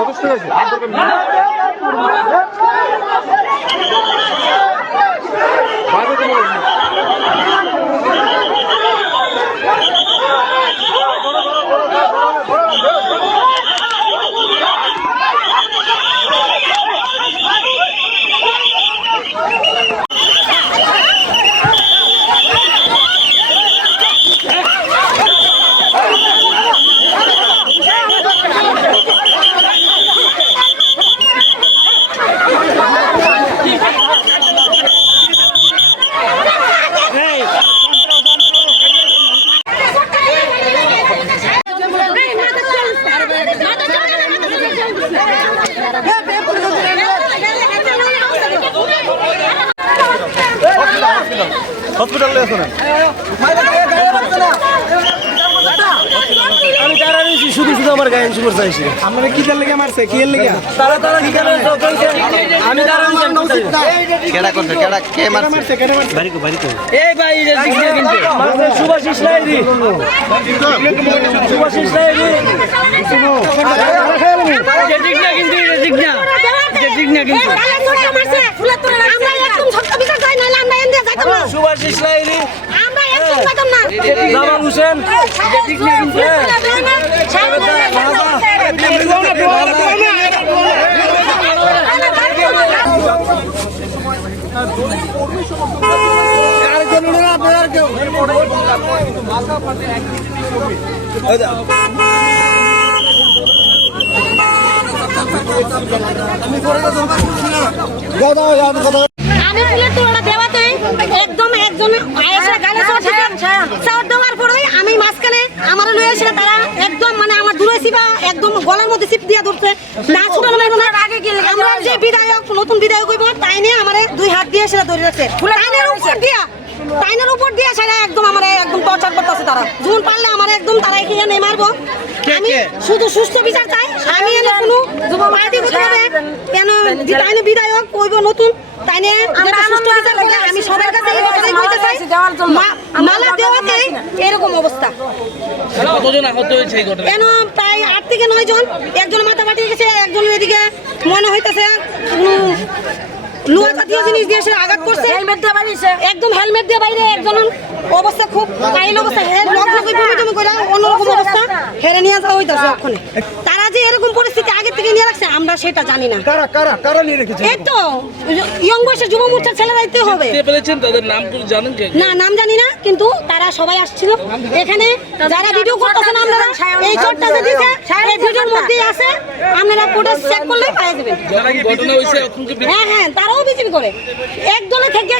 যথেষ্ট হয়েছে আর দরকার নেই বাইরে তো বলেন হসপিটাল নিয়ে আসুন আমি তারা শুধু শুধু আমার গায়ে ইনস্যুরেন্স চাইছি আমরা কি তার লেগে মারছে কি এর লেগে তারা তারা কি করে আমি তারা কেডা করছে কেডা কে মারছে কেডা মারছে বাড়ি এই ভাই এই কিন্তু মারছে সুভাষিস লাইরি সুভাষিস লাইরি শুনো যে ঠিক না কিন্তু যে ঠিক না কিন্তু মারছে ফুলা তোরা আমরা একদম সত্য বিচার চাই না আমরা এন্ডে যাইতাম না সুভাষিস লাইরি আমরা একদম যাইতাম না জামাল হোসেন যে ঠিক না কিন্তু আমি ফুলের তোড়া দেওয়াতে একদম একজন আয়েশা গালে চাওয়ার দেওয়ার পরে আমি মাঝখানে আমার লয়ে এসে তারা একদম মানে আমার দূরে ছিপা একদম গলার মধ্যে চিপ দিয়ে ধরছে না ছুটানো লাগবে না আগে গেলে আমরা যে বিধায়ক নতুন বিধায়ক হইব তাই নিয়ে আমার দুই হাত দিয়ে সেটা ধরে রাখছে টাইনের উপর দিয়া সেটা একদম আমার একদম টর্চার করতেছে তারা যখন পারলে আমার একদম তারা এখানে মারবো আমি শুধু সুস্থ বিচার চাই আমি এনে কোনো পার্টি করতে হবে কেন তাইনে বিধায়ক হইব নতুন তাইনে যেটা সুস্থ বিচার করলে আমি সবার কাছে এই কথাই কইতে চাই মালা দেওয়াতে এরকম অবস্থা কতজন আহত হয়েছে এই ঘটনায় কেন প্রায় 8 থেকে 9 জন একজন মাথা ফাটিয়ে গেছে একজন এদিকে মনে হইতাছে লোহা জাতীয় জিনিস দিয়ে সে আঘাত করছে হেলমেট দিয়ে বাইরে একদম হেলমেট দিয়ে বাইরে একজন অবস্থা খুব কাহিল অবস্থা হেড লক লগে ভূমিকম্প করে অন্যরকম অবস্থা হেরে নিয়ে যাওয়া হইতাছে ওখানে তারা যে এরকম পরিস্থিতি আগে থেকে নিয়ে রাখছে আমরা সেটা জানি না কারা নিয়ে রেখেছে এই তো ইয়ং বয়সের যুব মোর্চার ছেলেরাই তো হবে কে পেলেছেন তাদের নাম কি জানেন কি না নাম জানি না কিন্তু তারা সবাই আসছিল এখানে যারা ভিডিও করতেছেন আপনারা এই চটটা যে দিছে এই ভিডিওর মধ্যেই আছে আপনারা ফুটেজ চেক করলেই পেয়ে যাবেন যারা ঘটনা হইছে এখন কি হ্যাঁ তারাও বিজেপি করে একজনের থেকে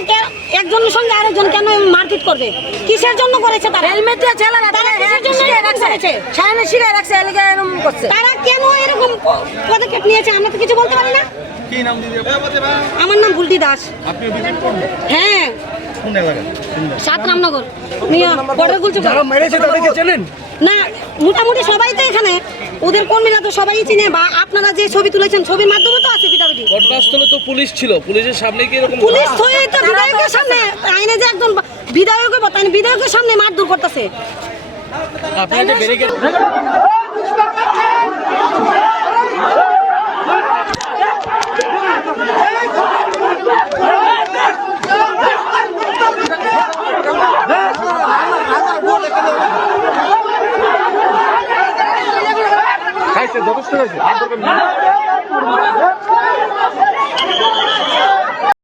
একজনের সঙ্গে আরেকজন কেন মারপিট করবে কিসের জন্য করেছে তারা হেলমেট দিয়ে ছেলেরা তারা কিসের জন্য রাখছে সামনে শিরায় রাখছে এলাকা এরকম করছে তারা কেন এরকম পদক্ষেপ নিয়েছে আমরা তো কিছু বলতে পারি না কি নাম দিদি আমার নাম বুলটি দাস আপনি অভিযোগ করবেন হ্যাঁ কোন এলাকা সাত রামনগর মিয়া বর্ডার গুলচু যারা মেরেছে তাদেরকে চেনেন না মোটামুটি সবাই তো এখানে ওদের কর্মীরা তো সবাই চিনে বা আপনারা যে ছবি তুলেছেন ছবির মাধ্যমে তো আছে পিটাপিটি ঘটনাস্থলে তো পুলিশ ছিল পুলিশের সামনে কি এরকম পুলিশ হয়ে তো বিধায়কের সামনে আইনে যে একজন বিধায়ক তাই বিধায়কের সামনে মারধর করতেছে আপনাদের ব্যারিকেড খাইছে যথেষ্ট হয়েছে আর দরকার নেই